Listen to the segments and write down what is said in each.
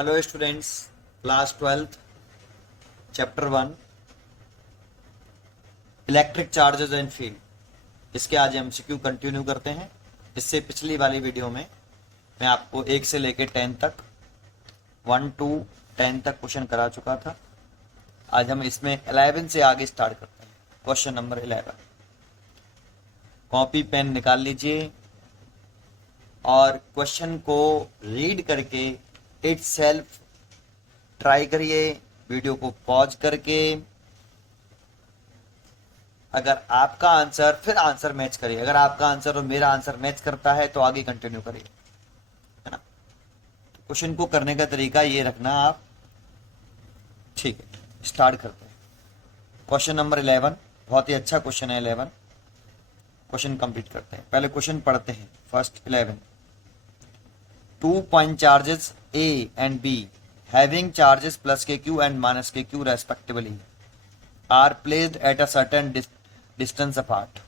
Hello students, class 12th chapter 1 electric charges and field. इसके आज MCQ continue करते हैं। इससे पिछली वाली वीडियो में मैं आपको 1 से लेकर 10 तक 1 to 10 तक क्वेश्चन करा चुका था। आज हम इसमें 11 से आगे स्टार्ट करते हैं। क्वेश्चन नंबर 11, कॉपी पेन निकाल लीजिए और क्वेश्चन को रीड करके इट सेल्फ ट्राई करिए, वीडियो को पॉज करके। अगर आपका आंसर फिर आंसर मैच करिए, अगर आपका आंसर और मेरा आंसर मैच करता है तो आगे कंटिन्यू करिए, है ना। क्वेश्चन को करने का तरीका ये रखना आप, ठीक है। स्टार्ट करते हैं। क्वेश्चन नंबर 11 बहुत ही अच्छा क्वेश्चन है। 11 क्वेश्चन कंप्लीट करते हैं। पहले क्वेश्चन पढ़ते हैं। First 11, 2 point charges A and B having charges plus KQ and minus KQ respectively are placed at a certain distance apart।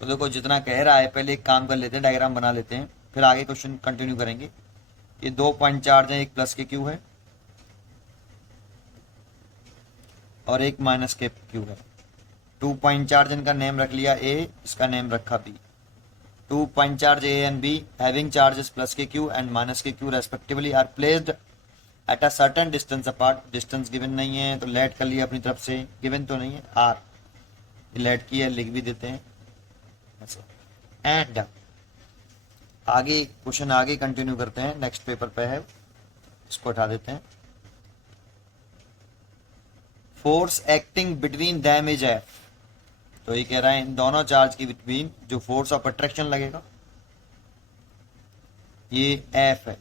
तो देखो जितना कह रहा है, पहले एक काम कर लेते हैं, डायग्राम बना लेते हैं, फिर आगे क्वेश्चन कंटिन्यू करेंगे। ये 2 पॉइंट चार्ज है, एक प्लस के क्यू है और एक माइनस के क्यू है। 2 पॉइंट चार्ज इनका नेम रख लिया A, इसका नेम रखा B। 2 point charge A and B having charges plus KQ and minus KQ respectively are placed at a certain distance apart। distance given नहीं है तो लेट कर लिया अपनी तरफ से, given तो नहीं है, R लेट की है, लिख भी देते हैं। एंड आगे क्वेश्चन आगे कंटिन्यू करते हैं। नेक्स्ट पेपर पे है, इसको हटा देते हैं। Force acting between them is F। तो ये कह रहा है इन दोनों चार्ज के बिटवीन जो फोर्स ऑफ अट्रैक्शन लगेगा ये F है,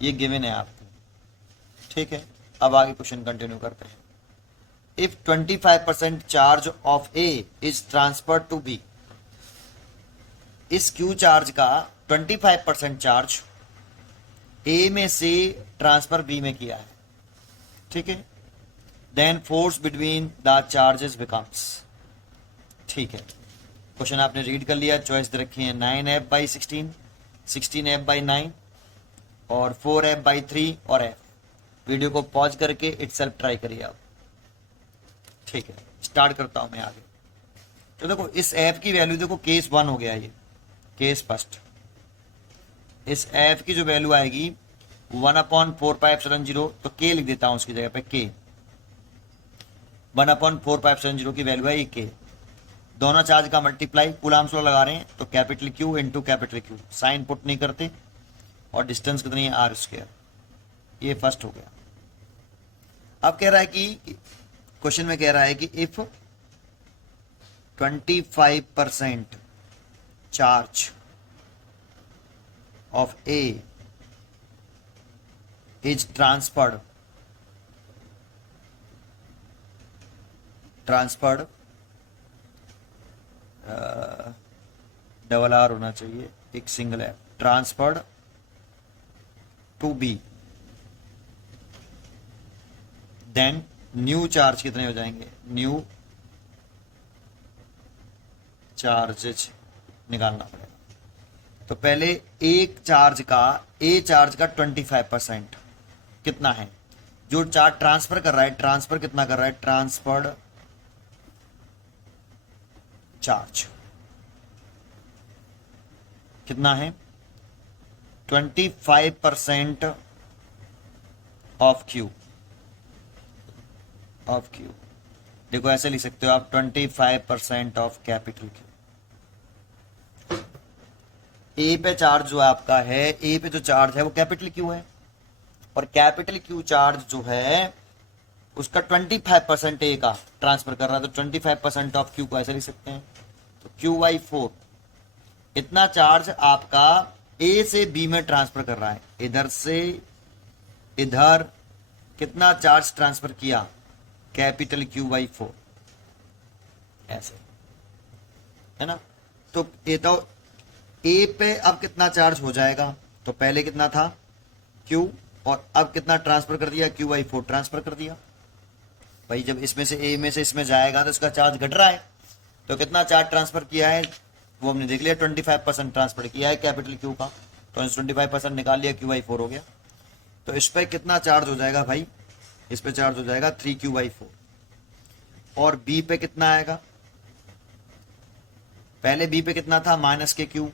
ये गिवन है आपको, ठीक है। अब आगे क्वेश्चन कंटिन्यू करते हैं। If 25% charge of A is transfer to B। इस Q चार्ज का 25% चार्ज A में से ट्रांसफर B में किया है, ठीक है। Then force between the charges becomes, ठीक है। क्वेश्चन आपने रीड कर लिया, चॉइस दे रखी है 9F by 16, 16F by 9 और 4F by 3 और F। वीडियो को पॉज करके इटसेल्फ ट्राई करिए आप, ठीक है। स्टार्ट करता हूं मैं आगे। तो देखो इस F की वैल्यू देखो, केस 1 हो गया, ये केस फर्स्ट। इस F की जो वैल्यू आएगी 1/4πε0, तो K लिख देता हूं उसकी जगह पे, K 1/4πε0 की वैल्यू है ये K। दोनों चार्ज का मल्टीप्लाई कूलम्ब्स लॉ लगा रहे हैं तो capital Q into capital Q, sign put नहीं करते, और डिस्टेंस कितनी है R²। ये फर्स्ट हो गया। अब कह रहा है कि क्वेश्चन में कह रहा है कि if 25% charge of A is transferred double R होना चाहिए, एक सिंगल है, transferred to B, then new charge कितने हो जाएंगे, न्यू चार्जेज निकालना पड़ेगा। तो पहले एक चार्ज का, A चार्ज का 25% कितना है, जो चार्ज ट्रांसफर कर रहा है, ट्रांसफर कितना कर रहा है, ट्रांसफर्ड चार्ज कितना है, 25% ऑफ Q। देखो ऐसे लिख सकते हो आप, 25% ऑफ कैपिटल Q। ए पे चार्ज जो आपका है, ए पे जो चार्ज है वो कैपिटल Q है, और कैपिटल Q चार्ज जो है उसका 25% ए का ट्रांसफर कर रहा है, तो 25% ऑफ Q को ऐसे लिख सकते हैं, तो Q/4। इतना चार्ज आपका ए से बी में ट्रांसफर कर रहा है, इधर से इधर कितना चार्ज ट्रांसफर किया, कैपिटल Q/4, ऐसे, है ना। तो ये तो ए पे अब कितना चार्ज हो जाएगा, तो पहले कितना था Q, और अब कितना ट्रांसफर कर दिया, Q/4 ट्रांसफर कर दिया। भाई जब इसमें से ए में से इसमें जाएगा तो इसका चार्ज घट रहा है, तो कितना चार्ज ट्रांसफर किया है वो हमने देख लिया, 25% ट्रांसफर किया है कैपिटल क्यू का, तो 25% निकाल लिया, Q/4 हो गया। तो इस पे कितना चार्ज हो जाएगा भाई, इस पे चार्ज हो जाएगा 3Q/4। और बी पे कितना आएगा, पहले बी पे कितना था -Q,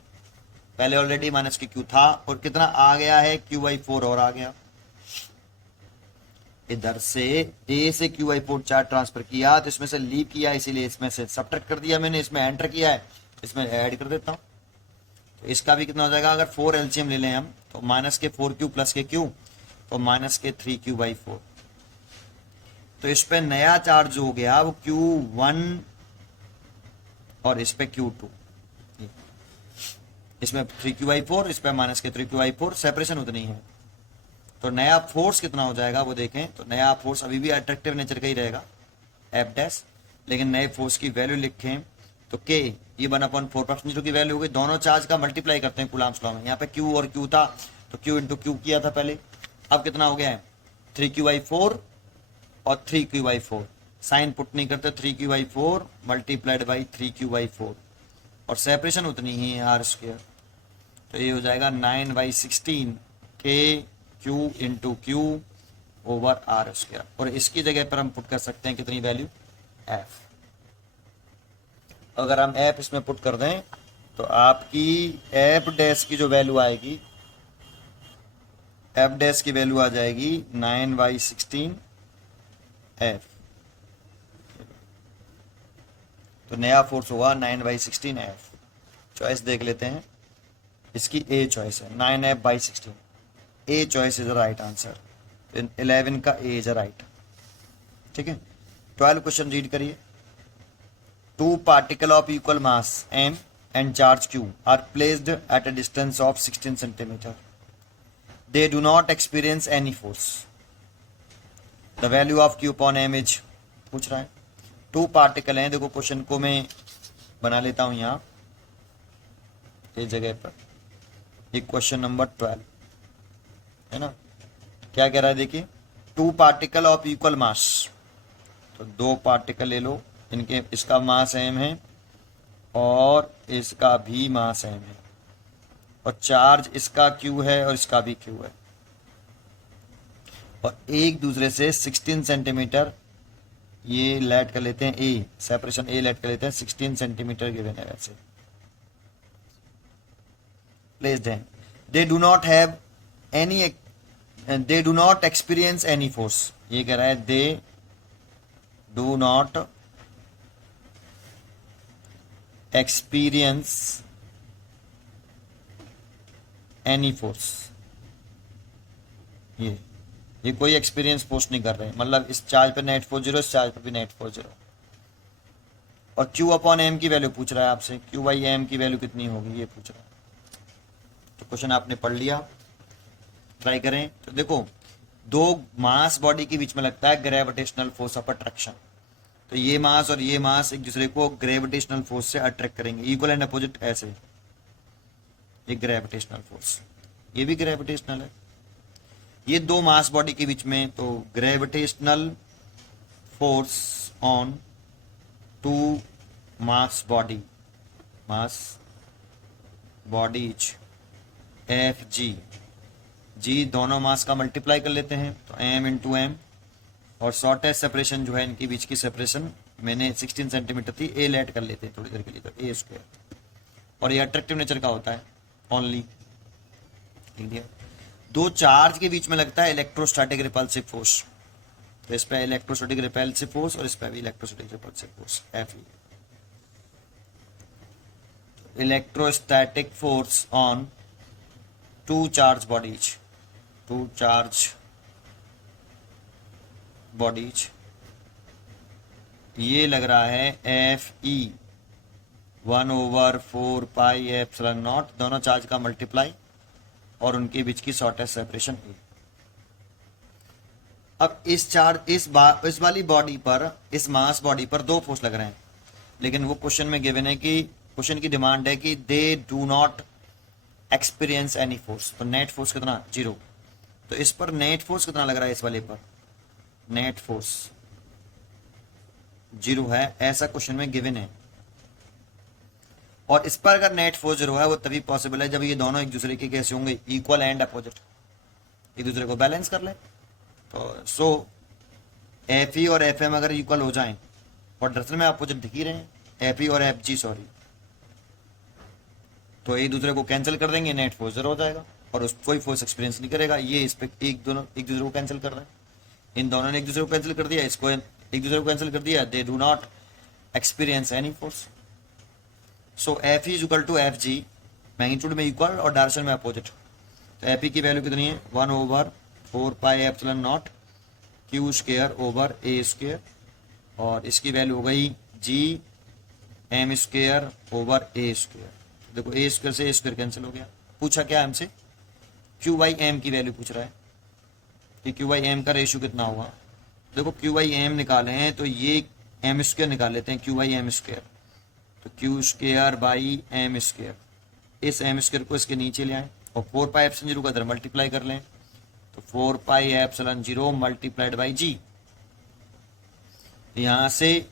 पहले ऑलरेडी -Q था, और कितना आ गया है Q/4 और आ गया। इधर से ए से Q/4 चार्ज ट्रांसफर किया, तो इसमें से लीव किया, इसीलिए इसमें से सब्ट्रैक्ट कर दिया मैंने, इसमें एंटर किया है, इसमें ऐड कर देता हूं। तो इसका भी कितना हो जाएगा, अगर 4 एलसीएम ले लें हम, तो -4Q + Q, तो -3Q/4। तो इस पे नया चार्ज हो गया वो Q1 और इस पे Q2, इसमें 3Q/4, इस पे -3Q/4, सेपरेशन उतनी है। तो नया फोर्स कितना हो जाएगा वो देखें, तो नया फोर्स अभी भी अट्रैक्टिव नेचर का ही रहेगा F', लेकिन नए फोर्स की वैल्यू लिखें तो K, ये 1/4 की वैल्यू हो गई। दोनों चार्ज का मल्टीप्लाई करते हैं कूलम्ब्स लॉ में, यहाँ पे Q और Q था तो Q इंटू Q किया था पहले, अब कितना हो गया है 3Q/4 और 3Q/4, साइन पुट नहीं करते, 3Q/4 मल्टीप्लाइड बाई 3Q/4, और सेपरेशन उतनी ही है R², तो ये हो जाएगा 9/16 KQ into Q over R²। और इसकी जगह पर हम पुट कर सकते हैं कितनी वैल्यू, F। अगर हम F इसमें पुट कर दें तो आपकी F' की जो वैल्यू आएगी, F' की वैल्यू आ जाएगी 9/16 F। तो नया फोर्स होगा 9/16 F। चॉइस देख लेते हैं, इसकी A चॉइस है, 9F/16, A choice is the right answer. 11 का A इज द राइट। ठीक है, 12 क्वेश्चन रीड करिए। 2 particle of equal mass M and charge Q are placed at a distance of 16 centimeter. They do not experience any force. The value of Q upon M is, पूछ रहा है। 2 particle हैं, देखो question को मैं बना लेता हूं यहाँ इस जगह पर, ये क्वेश्चन नंबर 12 है ना। क्या कह रहा है देखिए, 2 पार्टिकल ऑफ इक्वल मास, तो 2 पार्टिकल ले लो, इनके, इसका मास M है और इसका भी मास M है, और चार्ज इसका Q है और इसका भी Q है, और एक दूसरे से 16 सेंटीमीटर ये लेट कर लेते हैं, A सेपरेशन A लेट कर लेते हैं, 16 सेंटीमीटर गिवन है वैसे प्लेस्ड है। दे do not have any, they do not experience any force, ये कह रहा है दे do not experience any force, ये कोई एक्सपीरियंस फोर्स नहीं कर रहे, मतलब इस चार्ज पे नेट फोर्स 0, इस चार्ज पे भी नेट फोर्स 0। और Q अपॉन M की वैल्यू पूछ रहा है आपसे, Q/M की वैल्यू कितनी होगी ये पूछ रहा है। तो क्वेश्चन आपने पढ़ लिया, ट्राई करें। तो देखो, 2 मास बॉडी के बीच में लगता है ग्रेविटेशनल फोर्स ऑफ अट्रैक्शन, तो ये मास और ये मास एक दूसरे को ग्रेविटेशनल फोर्स से अट्रैक्ट करेंगे, इक्वल एंड अपोजिट ऐसे, ये ग्रेविटेशनल फोर्स, ये भी ग्रेविटेशनल है, ये 2 मास बॉडी के बीच में, तो gravitational force on 2 mass bodies FG, जी दोनों मास का मल्टीप्लाई कर लेते हैं, तो M इंटू M, और शॉर्टेस्ट सेपरेशन जो है इनके बीच की सेपरेशन मैंने 16 सेंटीमीटर थी, A लेट कर लेते हैं थोड़ी देर के लिए, तो A², और ये अट्रैक्टिव नेचर का होता है ओनली, ठीक है। 2 चार्ज के बीच में लगता है इलेक्ट्रोस्टैटिक रिपल्सिव फोर्स, तो इस पे इलेक्ट्रोस्टैटिक रिपल्सिव फोर्स और इस पे भी electrostatic repulsive force Fe। Electrostatic force on 2 charge bodies, ये लग रहा है Fe 1/4πε0, दोनों चार्ज का मल्टीप्लाई और उनके बीच की शॉर्टेस्ट सेपरेशन A। अब इस वाली बॉडी पर, इस मास बॉडी पर 2 फोर्स लग रहे हैं, लेकिन वो क्वेश्चन में गिवन है कि, क्वेश्चन की डिमांड है कि दे do not experience any force, तो नेट फोर्स कितना 0, तो इस पर नेट फोर्स कितना लग रहा है, इस वाले पर नेट फोर्स 0 है, ऐसा क्वेश्चन में गिवन है। और इस पर अगर नेट फोर्स जीरो है वो तभी पॉसिबल है जब ये दोनों एक दूसरे के कैसे होंगे, इक्वल एंड अपोजिट, एक दूसरे को बैलेंस कर ले। तो सो एफ ई और एफ एम अगर इक्वल हो जाएं, और दरअसल में अपोजिट दिख ही रहे हैं, एफ ई और एफ जी सॉरी, तो एक दूसरे को कैंसिल कर देंगे, नेट फोर्स जीरो हो जाएगा और उस कोई फोर्स एक्सपीरियंस नहीं करेगा। ये इस पे एक दूसरे को कैंसिल कर रहे हैं, इन दोनों ने एक दूसरे को कैंसिल कर दिया, इसको एक दूसरे को कैंसिल कर दिया, they do not experience any force. So F is equal to F G, magnitude में इक्वल और डायरेक्शन में अपोजिट। तो एफ ई की वैल्यू कितनी है, 1/4πε0 Q square over A square, और इसकी वैल्यू हो गई G M square over A square. देखो ए स्क्वायर से ए स्क्वायर कैंसिल हो गया। पूछा क्या हमसे, क्यू बाई एम की वैल्यू पूछ रहा है कि क्यू बाई एम का रेशियो कितना होगा। देखो क्यू बाई एम निकाले हैं तो ये एम स्क्वायर निकाल लेते हैं, क्यू बाई एम स्क्वायर, तो Q square by M square, इस एम स्क्वायर को इसके नीचे ले आए और 4πε0 का इधर मल्टीप्लाई कर लें, तो 4πε0 मल्टीप्लाइड बाई जी। यहाँ से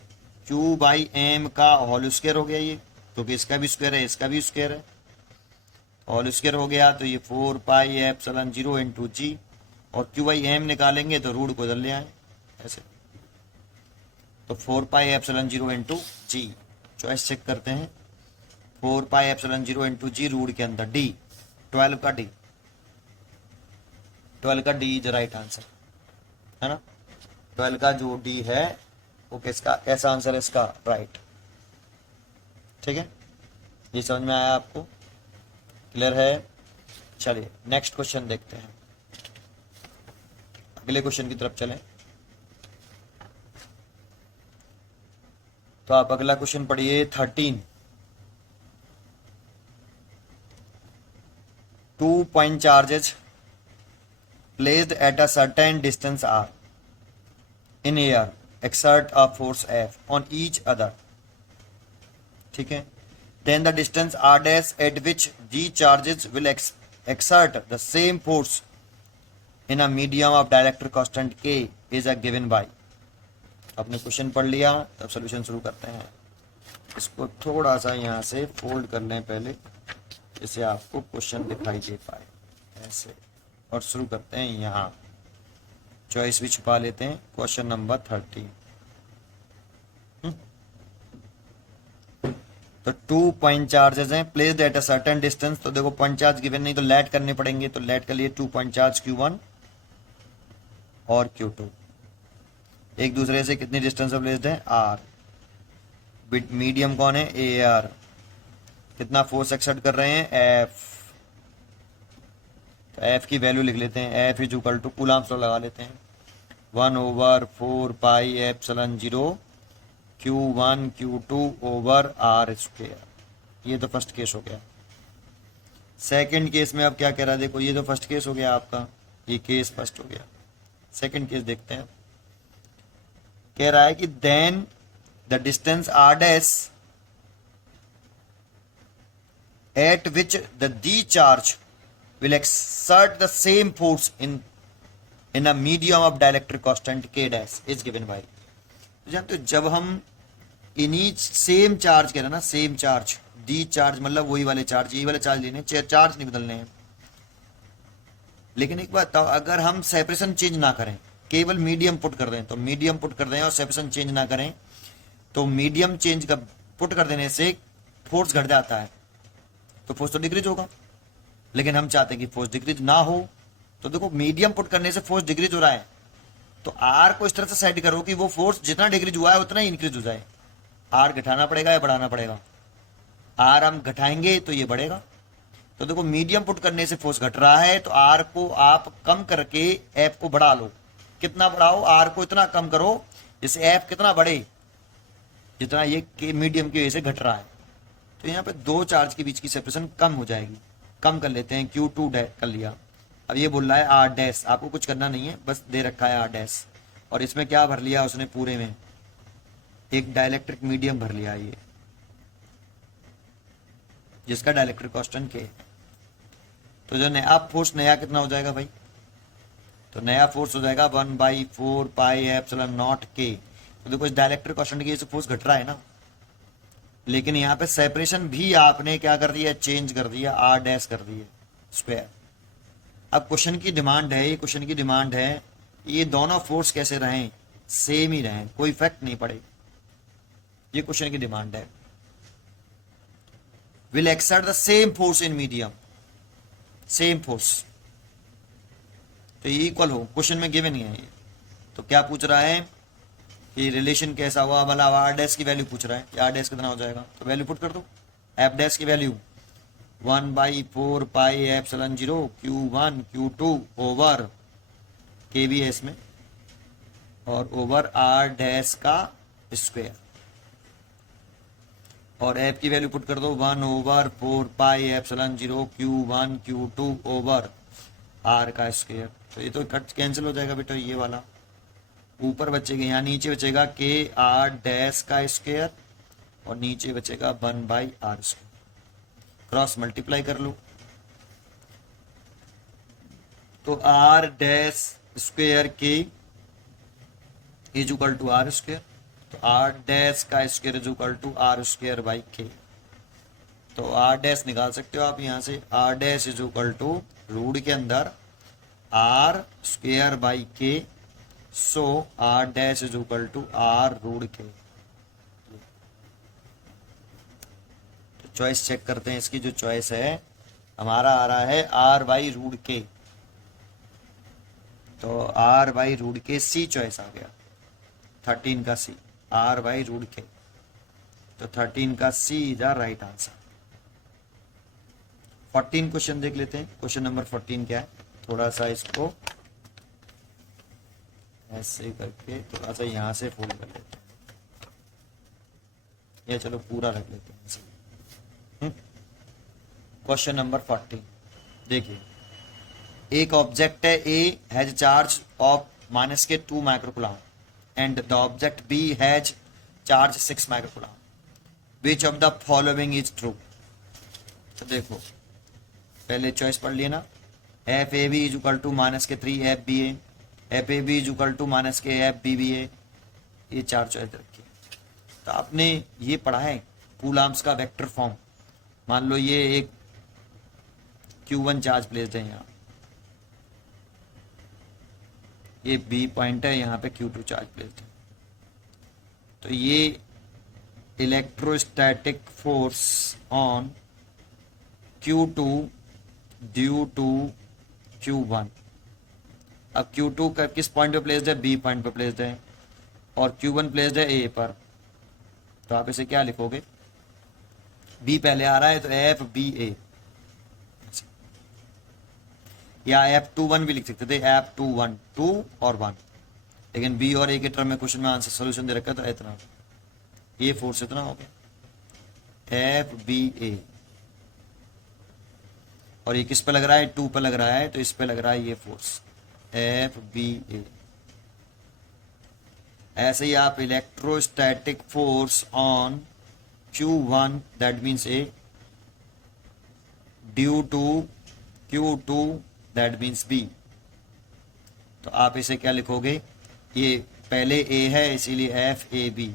क्यू बाई एम का होल स्क्वायर हो गया ये, क्योंकि इसका भी स्क्वायर है इसका भी स्क्वायर है, होल स्क्वायर हो गया, तो ये 4πε0 इंटू जी, और क्यू बाई एम निकालेंगे तो रूट को इधर ले आए ऐसे, तो 4πε0 इंटू जी। चॉइस चेक करते हैं, 4πε0 इंटू जी, रूट के अंदर डी, 12 का डी, 12 का डी इज राइट आंसर, है ना। 12 का जो डी है वो किसका, कैसा आंसर है इसका, राइट। ठीक है, ये समझ में आया आपको, क्लियर है। चलिए नेक्स्ट क्वेश्चन देखते हैं, अगले क्वेश्चन की तरफ चलें। तो आप अगला क्वेश्चन पढ़िए 13। 2 point charges placed at a certain distance r in air exert a force F on each other. ठीक है, then the distance r dash at which these charges will exert the same force in a medium of dielectric constant K is a given by. आपने question पढ़ लिया, तब solution शुरू करते हैं। इसको थोड़ा सा यहाँ से फोल्ड कर लें पहले, जिससे आपको क्वेश्चन दिखाई दे पाए ऐसे, और शुरू करते हैं यहाँ, चॉइस भी छुपा लेते हैं। Question number 13। तो 2 पॉइंट चार्जेस हैं, placed at a certain distance. तो देखो पॉइंट चार्ज गिवन नहीं तो लेट करने पड़ेंगे, तो लेट कर लिए 2 पॉइंट चार्ज Q1 और Q2, एक दूसरे से कितनी डिस्टेंस पे प्लेस्ड है, R। मीडियम कौन है, AR। कितना फोर्स एक्सर्ट कर रहे हैं, F। तो F की वैल्यू लिख लेते हैं, F is equal to, coulombs लगा लेते हैं, 1/4πε0 Q1 Q2 over R square. ये तो फर्स्ट केस हो गया। सेकंड केस में अब क्या कह रहा है, देखो ये तो फर्स्ट केस हो गया आपका, ये केस फर्स्ट हो गया। सेकंड केस देखते हैं, कह रहा है कि then the distance R dash at which the d charge will exert the same force in a medium of dielectric constant K dash is given by। जानते हो जब हम इन्हीं सेम चार्ज कह रहे हैं ना, सेम चार्ज, डी चार्ज मतलब वही वाले चार्ज, यही वाले चार्ज लेने, चार्ज नहीं बदलने हैं। लेकिन एक बात, अगर हम सेपरेशन चेंज ना करें, केवल मीडियम पुट कर दें, तो मीडियम पुट कर दें और सेपरेशन चेंज ना करें, तो मीडियम चेंज का पुट कर देने से फोर्स घट जाता है, तो फोर्स तो डिक्रीज होगा। लेकिन हम चाहते हैं कि फोर्स डिक्रीज ना हो, तो देखो मीडियम पुट करने से फोर्स डिक्रीज हो रहा है, तो आर को इस तरह से सेट करो कि वो फोर्स जितना डिक्रीज हुआ है उतना ही इंक्रीज हो जाए। आर घटाना पड़ेगा या बढ़ाना पड़ेगा, आर हम घटाएंगे तो ये बढ़ेगा। तो देखो मीडियम पुट करने से फोर्स घट रहा है, तो आर को आप कम करके एफ को बढ़ा लो। कितना बढ़ाओ, आर को इतना कम करो जिससे एफ कितना बढ़े, जितना ये मीडियम की वजह से घट रहा है। तो यहाँ पे दो चार्ज के बीच की सेपरेशन कम हो जाएगी। कम कर लेते हैं, Q2 कर लिया। अब ये बोल रहा है R डैश, आपको कुछ करना नहीं है, बस दे रखा है R डैश, और इसमें क्या भर लिया उसने, पूरे में एक डाइलेक्ट्रिक मीडियम भर लिया, ये जिसका डाइलेक्ट्रिक कांस्टेंट K। तो जो नया फोर्स, नया कितना हो जाएगा भाई, तो नया फोर्स हो जाएगा 1/4πε0 K। तो देखो इस डाइलेक्ट्रिक कांस्टेंट की वजह से फोर्स घट रहा है ना, लेकिन यहाँ पे सेपरेशन भी आपने क्या कर दिया, चेंज कर दिया, आर डैश कर दिया स्क्वायर। अब क्वेश्चन की डिमांड है, ये क्वेश्चन की डिमांड है ये दोनों फोर्स कैसे रहें, सेम ही रहें, कोई इफेक्ट नहीं पड़े। ये क्वेश्चन की डिमांड है। Will exert the same force in medium, same force, तो ये इक्वल हो, क्वेश्चन में गिवन ही है ये। तो क्या पूछ रहा है कि रिलेशन कैसा हुआ, मतलब आर डैश की वैल्यू पूछ रहा है कि आर डैश कितना हो जाएगा, तो वैल्यू पुट कर दो। एफ डैश की value 1/4 pi epsilon 0 Q1 Q2 over K भी है इसमें, और ओवर आर डैश का स्क्वायर, और एफ की वैल्यू पुट कर दो 1/4 pi epsilon 0 Q1 Q2 over R का स्क्वायर। तो ये तो कट कैंसिल हो जाएगा बेटा, ये वाला ऊपर बचेगा, यहाँ नीचे बचेगा के आर डैश का स्क्वायर, और नीचे बचेगा 1/r स्क्वायर। क्रॉस मल्टीप्लाई कर लो, तो R dash square K is equal to R square, तो आर डैश का square is equal to R square by K. तो आर डैश निकाल सकते हो आप यहाँ से, R dash is equal to root के अंदर R square by K, so R dash is equal to R root K. तो चॉइस चेक करते हैं, इसकी जो चॉइस है हमारा आ रहा है आर बाई रूट के, तो आर बाई रूट के सी चॉइस आ गया, 13 का सी, आर बाई रूट के, तो 13 का C is the right answer. 14 question देख लेते हैं, क्वेश्चन नंबर 14 क्या है, थोड़ा सा इसको ऐसे करके थोड़ा सा यहाँ से फोल्ड कर लेते हैं, या चलो पूरा रख लेते हैं ऐसे। क्वेश्चन नंबर 14 देखिए, एक ऑब्जेक्ट है A has charge of -2 microcoulomb and the object B has charge 6 microcoulomb, which of the following is true. तो देखो पहले चॉइस पढ़ लिया ना, F A B is equal to -3 F B A, F A B is equal to -K F B B A, ये चार choice रखी। तो आपने ये पढ़ा है कूलम्ब्स का वेक्टर फॉर्म, मान लो ये एक Q1 चार्ज प्लेस्ड है यहाँ, ये B पॉइंट है, यहाँ पे Q2 चार्ज प्लेस्ड है, तो ये electrostatic force on Q2 due to Q1। अब Q2 का किस पॉइंट पे प्लेस्ड है, B पॉइंट पे प्लेस्ड है, और Q1 प्लेस्ड है A पर, तो आप इसे क्या लिखोगे, B पहले आ रहा है तो एफ बी ए, या F21 भी लिख सकते थे, F21 2 और 1, लेकिन B और A के टर्म में क्वेश्चन में आंसर सोल्यूशन दे रखा था इतना, ये फोर्स इतना हो गया एफ बी ए, और ये किस पे लग रहा है, 2 पे लग रहा है, तो इस पे लग रहा है ये फोर्स एफ बी ए। ऐसे ही आप electrostatic force on Q1 that means A due to Q2 that means B, तो आप इसे क्या लिखोगे, ये पहले A है इसीलिए एफ ए बी,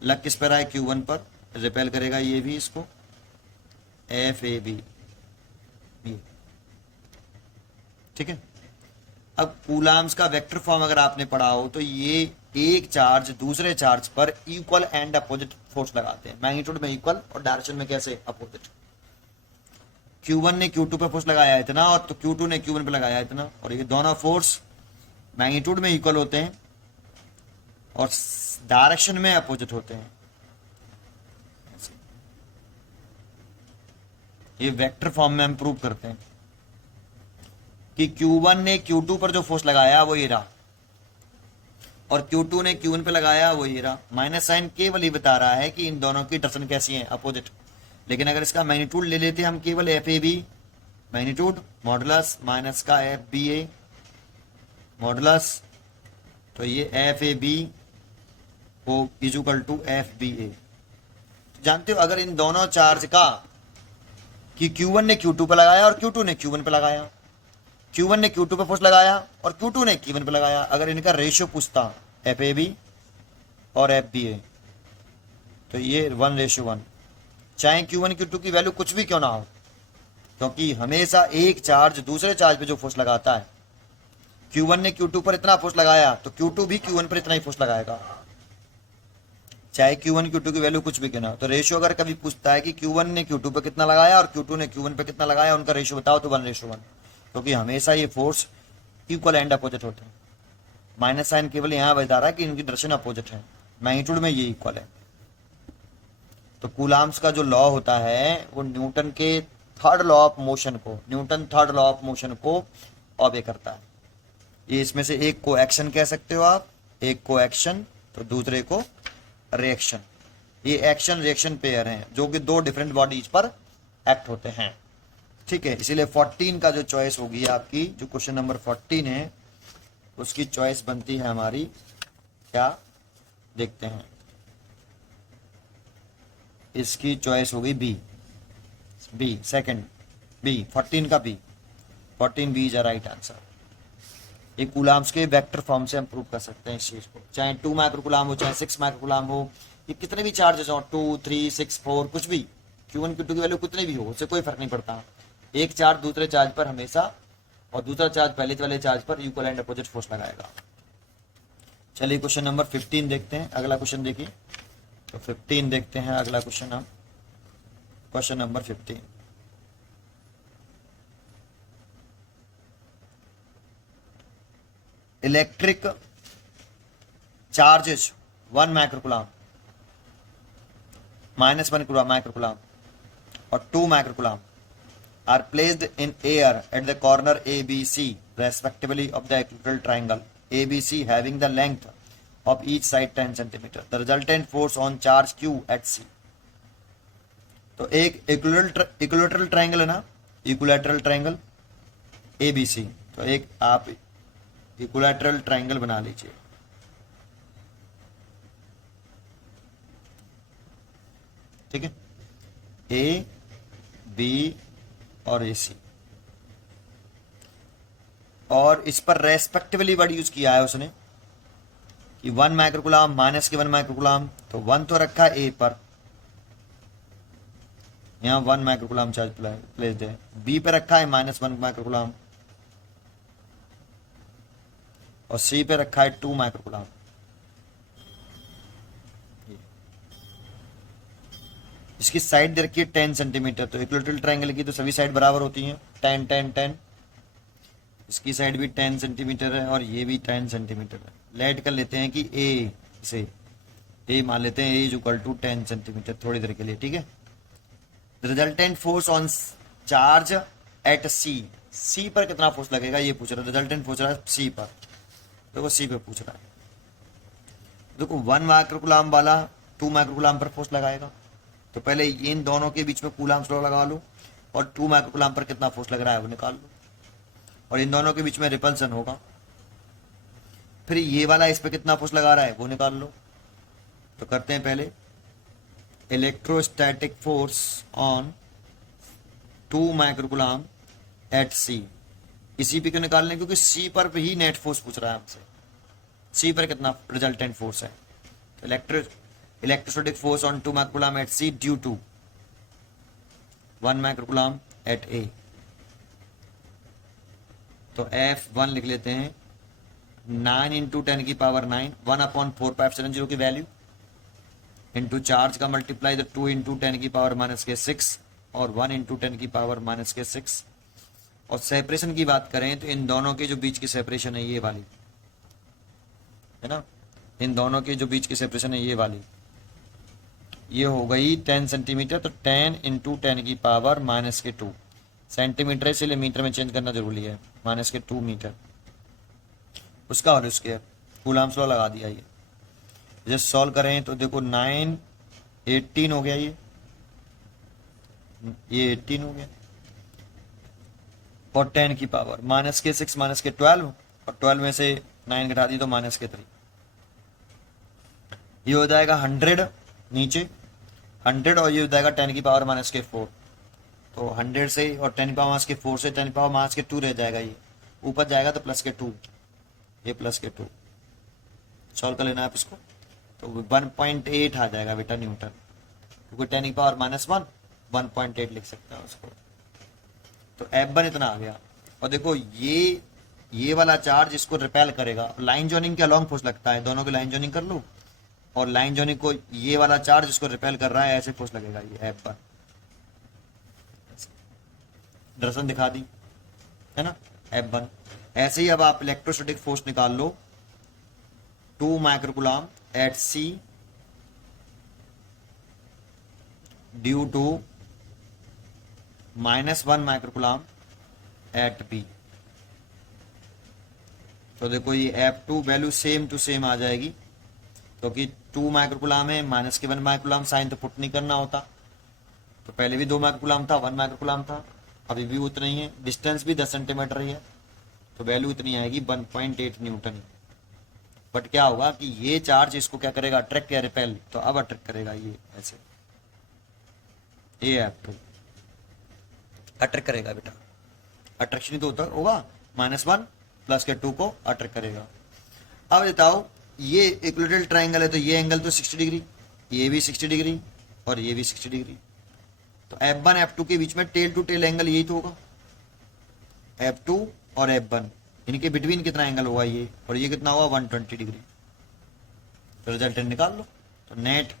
लग किस पर है, Q1 पर, रिपेल करेगा ये भी इसको, एफ ए बी, ठीक है। अब कूलम्ब्स का वेक्टर फॉर्म अगर आपने पढ़ा हो तो ये एक चार्ज दूसरे चार्ज पर इक्वल एंड अपोजिट फोर्स लगाते हैं, मैग्नीट्यूड में इक्वल और डायरेक्शन में कैसे, अपोजिट। Q1 ने Q2 पे फोर्स लगाया इतना, और तो Q2 ने Q1 पे लगाया इतना, और ये दोनों फोर्स मैग्नीट्यूड में इक्वल होते हैं और डायरेक्शन में अपोजिट होते हैं। ये वेक्टर फॉर्म में हम प्रूव करते हैं कि Q1 ने Q2 पर जो फोर्स लगाया वो ये रहा, और Q2 ने Q1 पे लगाया वो ये रहा। माइनस साइन केवल ही बता रहा है कि इन दोनों की डायरेक्शन कैसी है, अपोजिट। लेकिन अगर इसका मैग्नीट्यूड ले लेते हम केवल F A B, magnitude modulus minus का एफ बी ए मॉडुलस, तो ये एफ ए बी को is equal to F B A. जानते हो अगर इन दोनों चार्ज का कि Q1 ने Q2 पे लगाया और Q2 ने Q1 पे लगाया, Q1 ने Q2 पे फोर्स लगाया और Q2 ने Q1 पे लगाया, अगर इनका रेशियो पूछता एफ ए बी और एफ बी ए, तो ये 1:1, चाहे Q1 Q2 की वैल्यू कुछ भी क्यों ना हो, क्योंकि हमेशा एक चार्ज दूसरे चार्ज पे जो फोर्स लगाता है, Q1 ने Q2 पर इतना फोर्स लगाया तो Q2 भी Q1 पर इतना ही फोर्स लगाएगा, चाहे Q1 Q2 की वैल्यू कुछ भी क्यों ना हो। तो रेशियो अगर कभी पूछता है कि Q1 ने Q2 पे कितना लगाया और Q2 ने Q1 पे कितना लगाया, उनका रेशियो बताओ, तो 1:1, क्योंकि हमेशा ये फोर्स इक्वल एंड अपोजिट होते हैं। माइनस साइन केवल यहाँ बता रहा है कि इनकी डायरेक्शन अपोजिट है, मैग्नीट्यूड में ये इक्वल है। तो कूलाम्स का जो लॉ होता है वो न्यूटन के थर्ड लॉ ऑफ मोशन को, Newton third law of motion को ऑबे करता है। ये इसमें से एक को एक्शन कह सकते हो आप, एक को एक्शन तो दूसरे को रिएक्शन। ये एक्शन रिएक्शन पेयर हैं जो कि दो डिफरेंट बॉडीज पर एक्ट होते हैं। ठीक है, इसीलिए 14 का जो चॉइस होगी आपकी, जो क्वेश्चन नंबर 14 है, उसकी चॉइस बनती है हमारी क्या, देखते हैं। इसकी चॉइस होगी बी, बी सेकंड, बी 14 का B, 14 B is a right answer. ये कूलाम्स के वेक्टर फॉर्म से हम प्रूव कर सकते हैं इस चीज को, चाहे 2 माइक्रो कूलाम हो चाहे 6 माइक्रो कूलाम हो, ये कितने भी चार्जेस हो, 2 3 6 4 कुछ भी, Q1 Q2 की वैल्यू कितने भी हो, उससे कोई फर्क नहीं पड़ता। एक चार्ज दूसरे चार्ज पर हमेशा, और दूसरा चार्ज पहले वाले चार्ज पर इक्वल एंड अपोजिट फोर्स लगाएगा। चलिए क्वेश्चन नंबर 15 देखते हैं, अगला क्वेश्चन देखिए। तो 15 देखते हैं अगला क्वेश्चन हम, question number 15। Electric charges 1 microcoulomb, -1 microcoulomb और 2 microcoulomb are placed in air at the corner ABC respectively of the equilateral triangle ABC having the length of each side 10 cm. The resultant force on charge Q at C. तो एक equilateral triangle है ना, equilateral triangle ABC, तो एक आप equilateral triangle बना लीजिए। ठीक है, ए बी और AC, और इस पर रेस्पेक्टिवली वर्ड यूज किया है उसने कि 1 माइक्रोकूलम -1 माइक्रोकूलम, तो 1 तो रखा है ए पर, यहाँ 1 माइक्रोकूलम चार्ज प्लेस है, बी पे रखा है -1 माइक्रोकूलम और सी पे रखा है 2 माइक्रोकूलम। इसकी साइड दे रखी है 10 सेंटीमीटर, तो इक्विलैटरल ट्रायंगल की तो सभी साइड बराबर होती हैं, 10 10 10। इसकी साइड भी 10 सेंटीमीटर है और ये भी 10 सेंटीमीटर है। लेट कर लेते हैं कि ए, इसे ए मान लेते हैं, A is equal to 10 centimetre थोड़ी देर के लिए। ठीक है, resultant force on charge at C, C पर कितना फोर्स लगेगा ये पूछ रहा है, रिजल्टेंट पूछ रहा है सी पर, देखो सी पे पूछ रहा है। देखो 1 माइक्रोकूलम वाला 2 माइक्रोकूलम पर फोर्स लगाएगा, तो पहले इन दोनों के बीच में कूलम्स लॉ लगा लो और 2 माइक्रोकूलम पर कितना फोर्स लग रहा है वो निकाल लो, और इन दोनों के बीच में रिपल्सन होगा। फिर ये वाला इस पे कितना फोर्स लगा रहा है वो निकाल लो। तो करते हैं पहले, electrostatic force on 2 microcoulomb at C, इसी पे क्यों निकालना है, क्योंकि सी पर ही नेट फोर्स पूछ रहा है हमसे, सी पर कितना रिजल्टेंट फोर्स है। तो electrostatic force on 2 microcoulomb at C due to 1 microcoulomb at A, तो F1 लिख लेते हैं 9 इंटू 10 की पावर 9, 1/4πε0 की वैल्यू इंटू चार्ज का मल्टीप्लाई, तो 2 इंटू 10 की पावर -6 और 1 इंटू 10 की पावर -6। और सेपरेशन की बात करें तो इन दोनों के जो बीच की सेपरेशन है ये वाली है ना, इन दोनों के जो बीच की सेपरेशन है ये वाली, ये हो गई 10 सेंटीमीटर, तो 10 इंटू 10 की पावर -2 सेंटीमीटर है, इसलिए मीटर में चेंज करना जरूरी है, -2 मीटर, उसका होल स्क्वायर, कूलम्स लॉ लगा दिया। ये सॉल्व करें तो देखो 9 18 हो गया, ये 18 हो गया, और 10 की पावर -6 -12, और 12 में से 9 घटा दी तो -3, ये हो जाएगा 100 नीचे 100, और ये हो जाएगा 10 की पावर -4, तो 100 से और 10 की पावर -4 से 10 की पावर -2 रह जाएगा, ये ऊपर जाएगा तो +2, ये +2 सॉल्व कर लेना आप इसको, तो 1.8 आ जाएगा बेटा न्यूटन। क्योंकि 10 की पावर -1 1.8 लिख सकते हैं उसको। तो F1 इतना आ गया। और देखो ये वाला चार्ज इसको रिपेल करेगा। लाइन जॉइनिंग के अलॉन्ग फोर्स लगता है, दोनों की लाइन जॉइनिंग कर लो, और लाइन जॉइनिंग को ये वाला चार्ज इसको रिपेल कर रहा है, ऐसे फोर्स लगेगा ये F1। दर्शन दिखा दी है ना, F1। ऐसे ही अब आप इलेक्ट्रोस्टैटिक फोर्स निकाल लो, 2 microcoulomb at C due to -1 microcoulomb at B। तो देखो ये F2 value same to same आ जाएगी, क्योंकि 2 माइक्रोकूलम है, -1 माइक्रोकूलम साइन तो पुट नहीं करना होता। तो पहले भी 2 माइक्रोकूलम था, 1 माइक्रोकूलम था, अभी भी उतना ही है, डिस्टेंस भी 10 सेंटीमीटर ही है, तो वैल्यू इतनी आएगी 1.8 न्यूटन। बट क्या होगा कि ये चार्ज इसको क्या करेगा, अट्रैक्ट या रिपेल, तो अब अट्रैक्ट करेगा ये ऐसे, ये F2 अट्रैक्ट करेगा बेटा। अट्रैक्शन तो होता होगा, -1 प्लस के 2 को अट्रैक्ट करेगा। अब बताओ ये इक्विलेटरल ट्राइंगल है, तो ये एंगल तो 60 डिग्री, ये भी 60 डिग्री और ये भी 60 डिग्री। तो F1 F2 के बीच में टेल टू टेल एंगल यही तो होगा, F2 और F1 इनके बिटवीन कितना एंगल होगा ये, और ये कितना होगा 120 डिग्री। तो रिजल्टेंट निकाल लो। तो नेट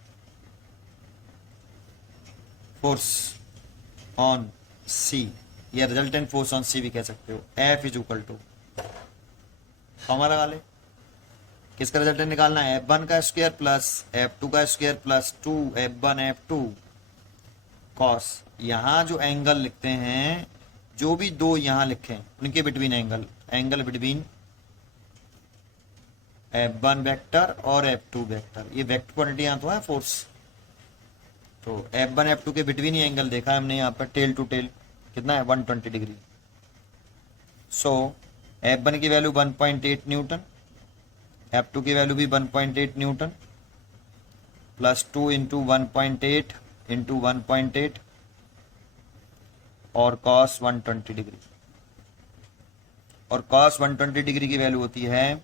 फोर्स ऑन C या रिजल्टेंट फोर्स ऑन C भी कह सकते हो, F is equal to, comma लगा ले, किसका रिजल्टेंट निकालना है, F1 का स्क्वायर प्लस F2 का square plus 2 F1 F2 cos, यहां जो एंगल लिखते हैं, जो भी दो यहां लिखे उनके between angle, angle between F1 vector और F2 वेक्टर, ये वेक्टर क्वांटिटी यहां तो है फोर्स। तो F1 F2 के बिटवीन ही एंगल देखा है हमने यहाँ पर, टेल टू टेल कितना है 120 डिग्री। सो F1 की वैल्यू 1.8 न्यूटन, F2 की वैल्यू भी 1.8 न्यूटन, प्लस 2 इंटू 1.8 इंटू 1.8 और cos 120 डिग्री। और cos 120 डिग्री की वैल्यू होती है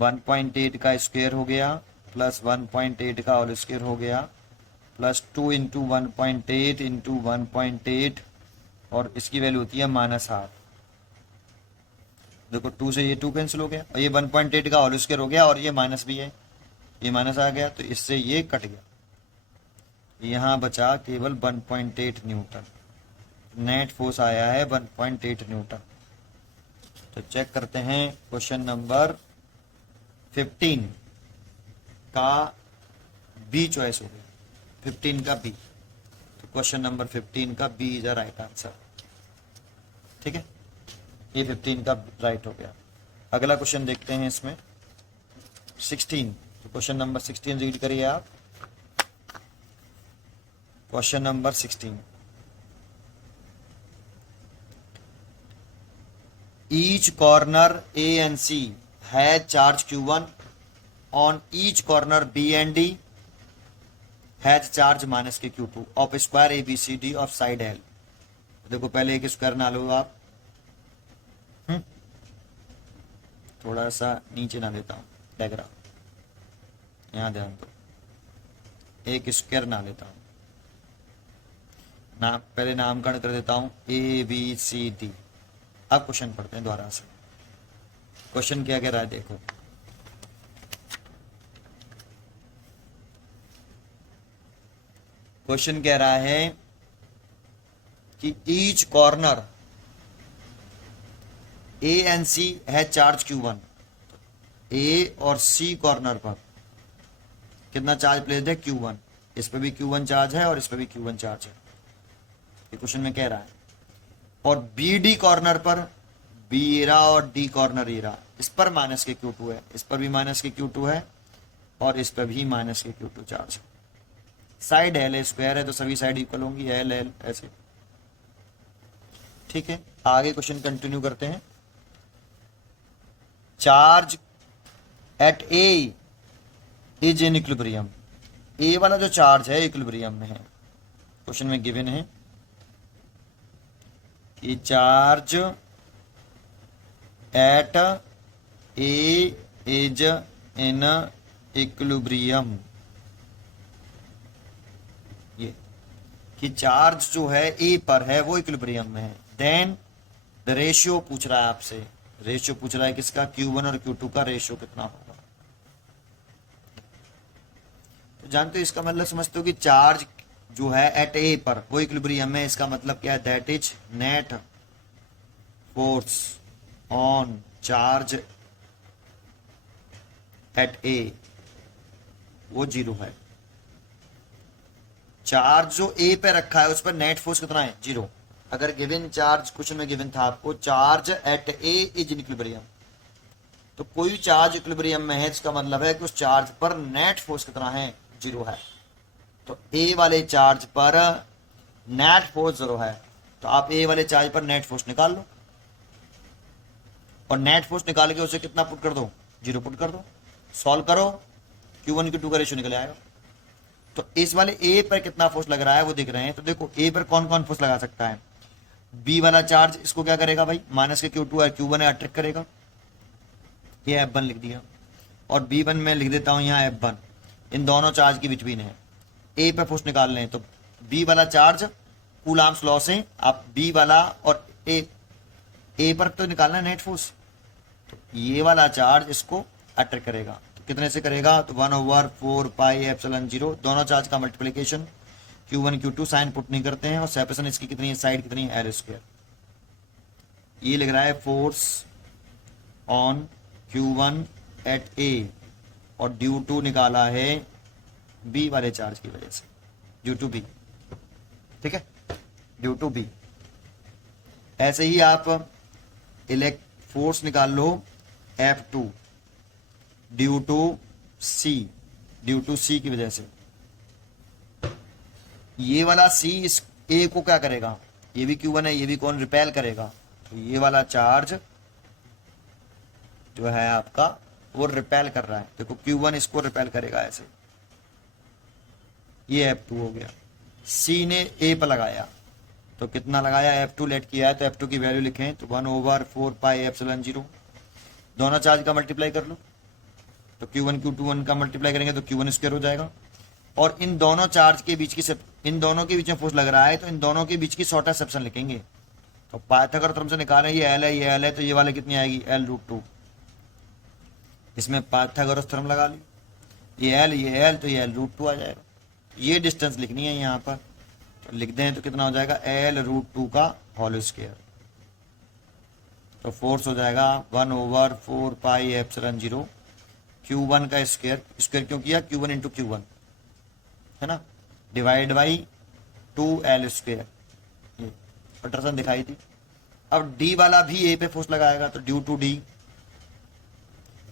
1.8 का स्क्वायर हो गया प्लस 1.8 का होल स्क्वायर हो गया प्लस 2 इंटू 1.8 इंटू 1.8 और इसकी वैल्यू होती है -1/2। देखो 2 से ये 2 कैंसिल हो गया, और ये 1.8 का होल स्क्वायर हो गया, और ये माइनस भी है, ये माइनस आ गया, तो इससे ये कट गया, यहाँ बचा केवल 1.8 न्यूटन। नेट फोर्स आया है 1.8 न्यूटन। तो चेक करते हैं क्वेश्चन नंबर 15 का बी चॉइस हो गया, 15 का बी। तो क्वेश्चन नंबर 15 का B is a right answer. ठीक है, ये 15 का राइट हो गया। अगला क्वेश्चन देखते हैं इसमें 16। तो क्वेश्चन नंबर 16 रीड करिए आप। Question number 16, each corner A and C has charge Q1 on each corner B and D has charge minus के Q2 of square ABCD of side L। देखो पहले एक स्क्वायर ना लो आप, थोड़ा सा नीचे ना लेता हूँ डायग्राम, यहाँ ध्यान दो, एक स्क्वायर ना लेता हूँ, ना पहले नामकरण कर देता हूँ ABCD। अब क्वेश्चन पढ़ते हैं दोबारा से। क्वेश्चन क्या कह रहा है देखो, क्वेश्चन कह रहा है कि each corner A and C है चार्ज Q1। A और C कॉर्नर पर कितना चार्ज प्लेस है Q1, इस पर भी Q1 चार्ज है और इस पर भी Q1 चार्ज है, ये क्वेश्चन में कह रहा है। और BD कॉर्नर पर B एरा और D कॉर्नर एरा, इस पर माइनस के Q2 है, इस पर भी माइनस के Q2 है और इस पर भी माइनस के Q2 चार्ज है। साइड L स्क्वायर है तो सभी साइड इक्वल होंगी, L L ऐसे। ठीक है, आगे क्वेश्चन कंटिन्यू करते हैं। Charge at A is in equilibrium, A वाला जो चार्ज है इक्विलिब्रियम में है। क्वेश्चन में गिवन है कि charge at A is in equilibrium, ये कि चार्ज जो है ए पर है वो इक्विलिब्रियम में है, देन द रेशियो पूछ रहा है आपसे, रेशियो पूछ रहा है किसका, Q1 और Q2 का रेशियो कितना होगा। तो जानते हो इसका मतलब समझते हो कि चार्ज जो है एट ए पर वो इक्विलिब्रियम में, इसका मतलब क्या है, that is net force on charge at A वो 0 है। चार्ज जो ए पे रखा है उस पर नेट फोर्स कितना है, 0। अगर गिवन चार्ज, क्वेश्चन में गिवन था आपको charge at A is in equilibrium, तो कोई चार्ज इक्विलिब्रियम में है, इसका मतलब है कि उस चार्ज पर नेट फोर्स कितना है, 0 है। तो ए वाले चार्ज पर नेट फोर्स 0 है, तो आप ए वाले चार्ज पर नेट फोर्स निकाल लो, और नेट फोर्स निकाल के उसे कितना पुट कर दो, 0 पुट कर दो, सॉल्व करो, Q1 Q2 का रेशियो निकल आएगा। तो इस वाले ए पर कितना फोर्स लग रहा है वो दिख रहे हैं। तो देखो ए पर कौन कौन फोर्स लगा सकता है, बी वाला चार्ज इसको क्या करेगा भाई, माइनस के Q2 है, Q1 है, अट्रैक्ट करेगा, ये F1 लिख दिया, और B1 में लिख देता हूं यहाँ F1, इन दोनों चार्ज के बिटवीन है। ए पे फोर्स निकाल लें तो बी वाला चार्ज कूलाम्स लॉ से आप बी वाला और ए पर तो निकालना है नेट फोर्स, तो ये वाला चार्ज इसको अट्रैक्ट करेगा, तो कितने से करेगा, तो 1/4πε0, दोनों चार्ज का multiplication, Q1 Q2 sign put नहीं करते हैं, और सेपरेशन इसकी कितनी है, साइड कितनी है, L²। ये लिख रहा है फोर्स ऑन Q1 एट ए, और ड्यू टू निकाला है बी वाले चार्ज की वजह से, ड्यू टू बी, ठीक है, ड्यू टू बी। ऐसे ही आप फोर्स निकाल लो F2 due to C, due to C की वजह से, ये वाला सी इस ए को क्या करेगा, ये भी Q1 है, ये भी कौन रिपेल करेगा, तो ये वाला चार्ज जो है आपका वो रिपेल कर रहा है, देखो Q1 इसको रिपेल करेगा ऐसे, ये F2 हो गया, C ने A पर लगाया, तो कितना लगाया, F2 लेट किया है, तो F2 की वैल्यू लिखें तो 1/4πε0, दोनों चार्ज का मल्टीप्लाई कर लो, तो Q1 Q2 का मल्टीप्लाई करेंगे तो Q1 स्क्वायर हो जाएगा, और इन दोनों चार्ज के बीच की, इन दोनों के बीच में फोर्स लग रहा है, तो इन दोनों के बीच की शॉर्टेस्ट सेक्शन लिखेंगे, तो पाइथागोरस थ्योरम से निकालें, ये L है, ये L है, तो ये वाले कितनी आएगी, L√2, इसमें पाइथागोरस थ्योरम लगा ली, ये L, तो ये L√2 आ जाएगा। ये डिस्टेंस लिखनी है यहाँ पर, तो लिख दें तो कितना हो जाएगा, L√2 का होल स्क्वायर, तो फोर्स हो जाएगा 1/4πε0 Q1 का स्क्वायर, स्क्वायर क्यों किया, Q1 इंटू Q1 है ना, डिवाइड बाई 2L², ये पटरसन दिखाई थी। अब D वाला भी A पे फोर्स लगाएगा, तो ड्यू टू D,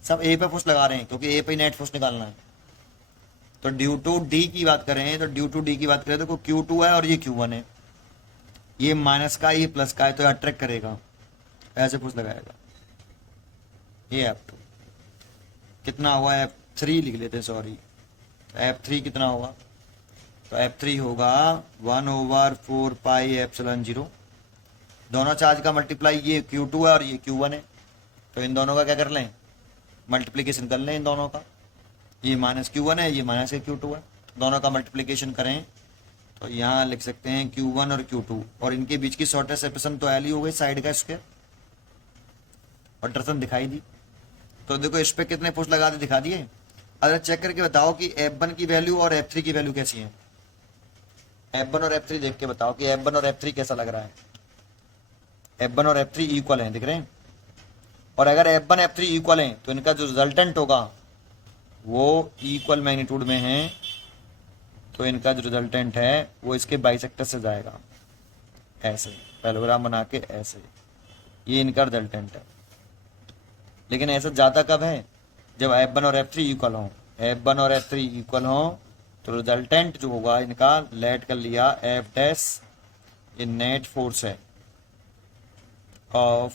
सब A पे फोर्स लगा रहे हैं क्योंकि A पे नेट फोर्स निकालना है, तो ड्यू टू D की बात करें, तो ड्यू टू D की बात करें तो Q2 है और ये Q1 है, ये माइनस का ये प्लस का है, तो अट्रैक्ट करेगा, ऐसे फोर्स लगाएगा, ये F2 कितना हुआ, F3 लिख लेते हैं, सॉरी, F3 कितना होगा, तो F3 होगा 1/4πε0, दोनों चार्ज का मल्टीप्लाई, ये Q2 है और ये Q1 है, तो इन दोनों का क्या कर लें, मल्टीप्लीकेशन कर लें इन दोनों का, ये माइनस Q1 है, ये माइनस के Q2 है, दोनों का मल्टीप्लीकेशन करें तो यहाँ लिख सकते हैं Q1 और Q2, और इनके बीच की शॉर्टेस्ट सेपरेशन तो L ही हो गई, साइड का स्क्वायर, और दर्शन दिखाई दी। तो देखो इस पे कितने फोर्स लगा दे दिखा दिए। अगर चेक करके बताओ कि F1 की वैल्यू और F3 की वैल्यू कैसी है, F1 और F3 देख के बताओ कि F1 और F3 कैसा लग रहा है, F1 और F3 इक्वल हैं, दिख रहे हैं, और अगर F1 F3 इक्वल हैं तो इनका जो रिजल्टेंट होगा वो इक्वल मैग्नीट्यूड में है, तो इनका जो रिजल्टेंट है वो इसके बाइसेक्टर से जाएगा, ऐसे पैरेललोग्राम बना के ऐसे, ये इनका रिजल्टेंट है। लेकिन ऐसा ज़्यादा कब है, जब F1 और F3 इक्वल हों, F1 और F3 इक्वल हों तो रिजल्टेंट जो होगा इनका, लेट कर लिया F डैश, ये नेट फोर्स है ऑफ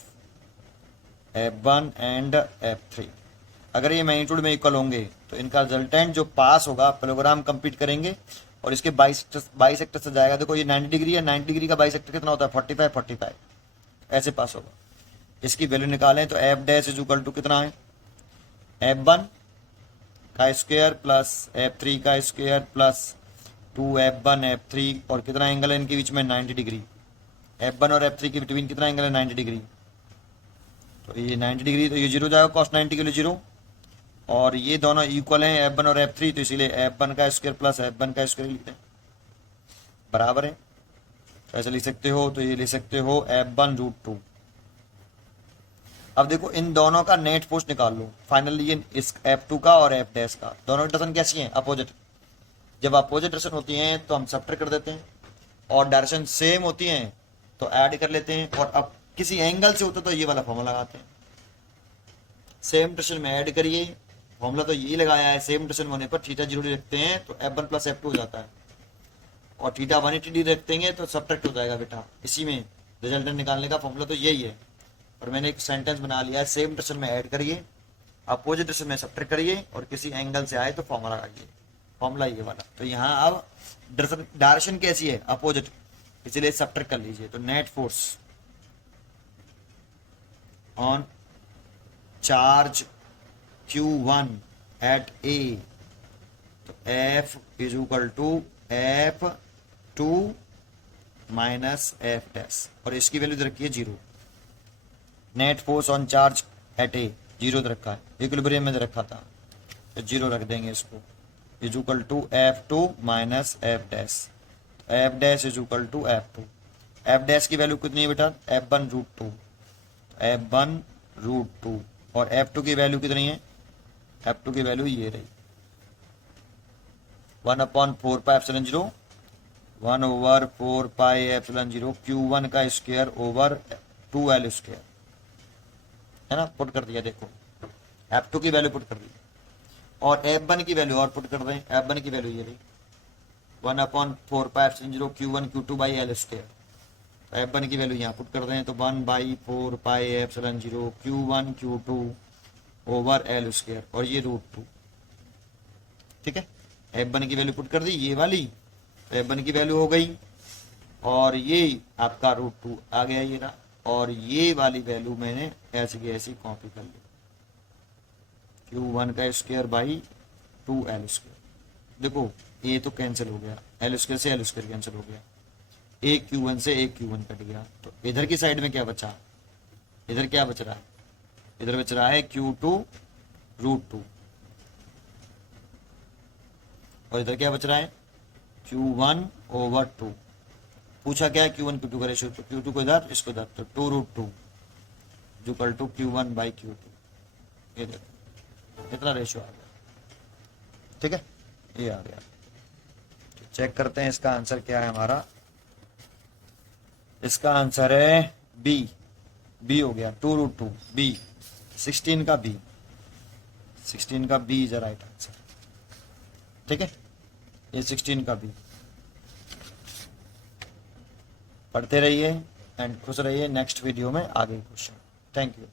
F1 एंड F3। अगर ये मैग्नीट्यूड में इक्वल होंगे तो इनका रिजल्टेंट जो पास होगा, पैरेललोग्राम कंप्लीट करेंगे और इसके बाइसेक्टर से जाएगा। देखो ये 90 डिग्री है, 90 डिग्री का बाइसेक्टर कितना होता है, 45 45, ऐसे पास होगा। इसकी वैल्यू निकालें तो F dash is equal to कितना है, F1 का स्क्वायर प्लस F3 का स्क्वायर प्लस 2f1 f3 और कितना एंगल है इनके बीच में 90 डिग्री। f1 और f3 के बिटवीन कितना एंगल है 90 डिग्री, तो ये 90 डिग्री, तो ये जीरो जाएगा, कॉस 90 के लिए जीरो। और ये दोनों इक्वल हैं f1 और f3, तो इसीलिए f1 का स्क्वायर प्लस f1 का स्क्वायर लिखते हैं, बराबर है। तो ऐसे लिख सकते हो, तो ये लिख सकते हो f1 रूट 2। अब देखो इन दोनों का नेट फोर्स निकाल लो फाइनली, ये इस f2 का और f डैश का, दोनों डायरेक्शन कैसी हैं, अपोजिट। जब अपोजिट डायरेक्शन होती हैं तो हम सब्ट्रैक्ट कर देते हैं, और डायरेक्शन सेम होती हैं तो ऐड कर लेते हैं, और अब किसी एंगल से होता तो ये वाला फॉर्मूला लगाते हैं। सेम डायरेक्शन में ऐड करिए, फॉर्मूला तो यही लगाया है, सेम डायरेक्शन होने पर थीटा 0 रखते हैं तो f1 प्लस f2 हो जाता है, और थीटा 180 रखते हैं तो सब्ट्रैक्ट हो जाएगा बेटा। इसी में रिजल्टेंट निकालने का फॉर्मूला तो यही है। और मैंने एक सेंटेंस बना लिया है, सेम डायरेक्शन में ऐड करिए, अपोजिट डायरेक्शन में सब्ट्रैक्ट करिए, और किसी एंगल से आए तो फॉर्मूला लगाइए, फॉर्मूला ये वाला। तो यहाँ अब डायरेक्शन कैसी है, अपोजिट, इसलिए सब्ट्रैक्ट कर लीजिए। तो net force on charge Q1 at A, तो F is equal to F2 minus F dash, और इसकी वैल्यू दे रखी है 0। Net force on charge at A 0 रखा है, इक्विलिब्रियम में रखा था, तो 0 रख देंगे इसको, is equal to F2 minus F dash, F dash is equal to F2। F dash की वैल्यू कितनी है बेटा, F1 रूट 2, F1 रूट 2, और F2 की वैल्यू कितनी है, F2 की वैल्यू ये रही 1/4 pi epsilon 0, 1/4 pi epsilon 0 Q1 का स्क्वायर ओवर 2L स्क्वायर, है ना। पुट कर दिया, देखो F2 की वैल्यू पुट कर दी, और F1 की वैल्यू और पुट कर दें, F1 की वैल्यू ये रही 1/4 pi epsilon 0 Q1 Q2 by L square. F1 की वैल्यू यहाँ पुट कर दें, तो 1/4 pi epsilon 0 Q1 Q2 over L square, और ये रूट 2, ठीक है। F1 की वैल्यू पुट कर दी ये वाली, तो F1 की वैल्यू हो गई, और ये आपका रूट 2 आ गया ये रहा, और ये वाली वैल्यू मैंने ऐसी की ऐसी कॉपी कर ली, Q1 का स्क्वायर बाई 2L स्क्वायर। देखो ये तो कैंसिल हो गया, L स्क्वायर से L स्क्वायर कैंसिल हो गया, एक Q1 से एक Q1 कट गया, तो इधर की साइड में क्या बचा, इधर क्या बच रहा है, इधर बच रहा है Q2 रूट 2, और इधर क्या बच रहा है Q1 ओवर 2। पूछा क्या है Q1 Q2 का रेशियो, तो Q2 को इधर, इसको इधर, तो 2 root 2 equal to Q1 by Q2, ये देखो इतना रेशियो आ गया, ठीक है, ये आ गया। तो चेक करते हैं इसका आंसर क्या है हमारा, इसका आंसर है बी हो गया, 2 रूट 2 बी, 16 का बी, 16 का बी इज राइट आंसर, ठीक है, ये 16 का बी। पढ़ते रहिए एंड खुश रहिए, नेक्स्ट वीडियो में आगे क्वेश्चन। Thank you.